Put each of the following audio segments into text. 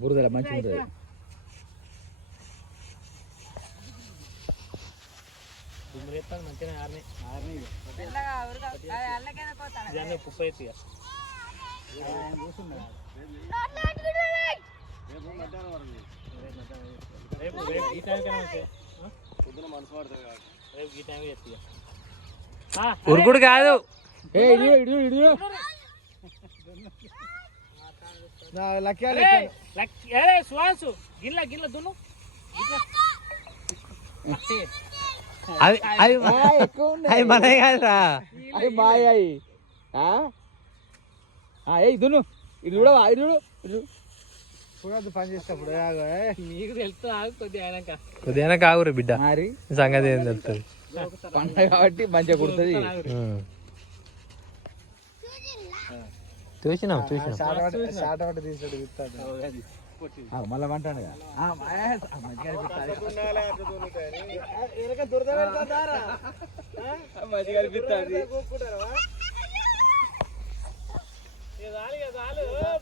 బురదల మంచిగా ఉంటుంది. ఉరుకుడు కాదు, సువాసు గిల్ల గిల్ల దున్ను. అవి మనవి కాదురా, అవి మాయాయి. దున్ను ఇటు చూడవా, ఇటు చూడు చూడద్దు పని చేసేటప్పుడు. నీకు తెలుస్తూ ఆగు కొద్దిగా కొద్దిగా కాగురు బిడ్డ, మరి సంగతి ఏం తెలుస్తుంది పండుగ కాబట్టి మంచిగా కుడుతుంది. చూసినాం మళ్ళా అంటాడు మంచిగా అనిపిస్తుంది.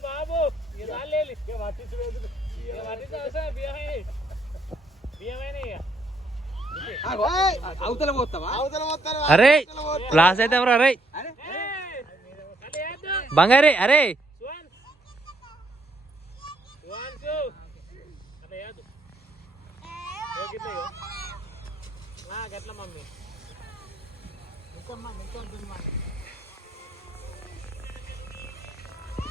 బాబు అవతల పోతావా? అరే లాస్ అయితే ఎవరు? అరే బంగారే, అరే గట్ల మమ్మీ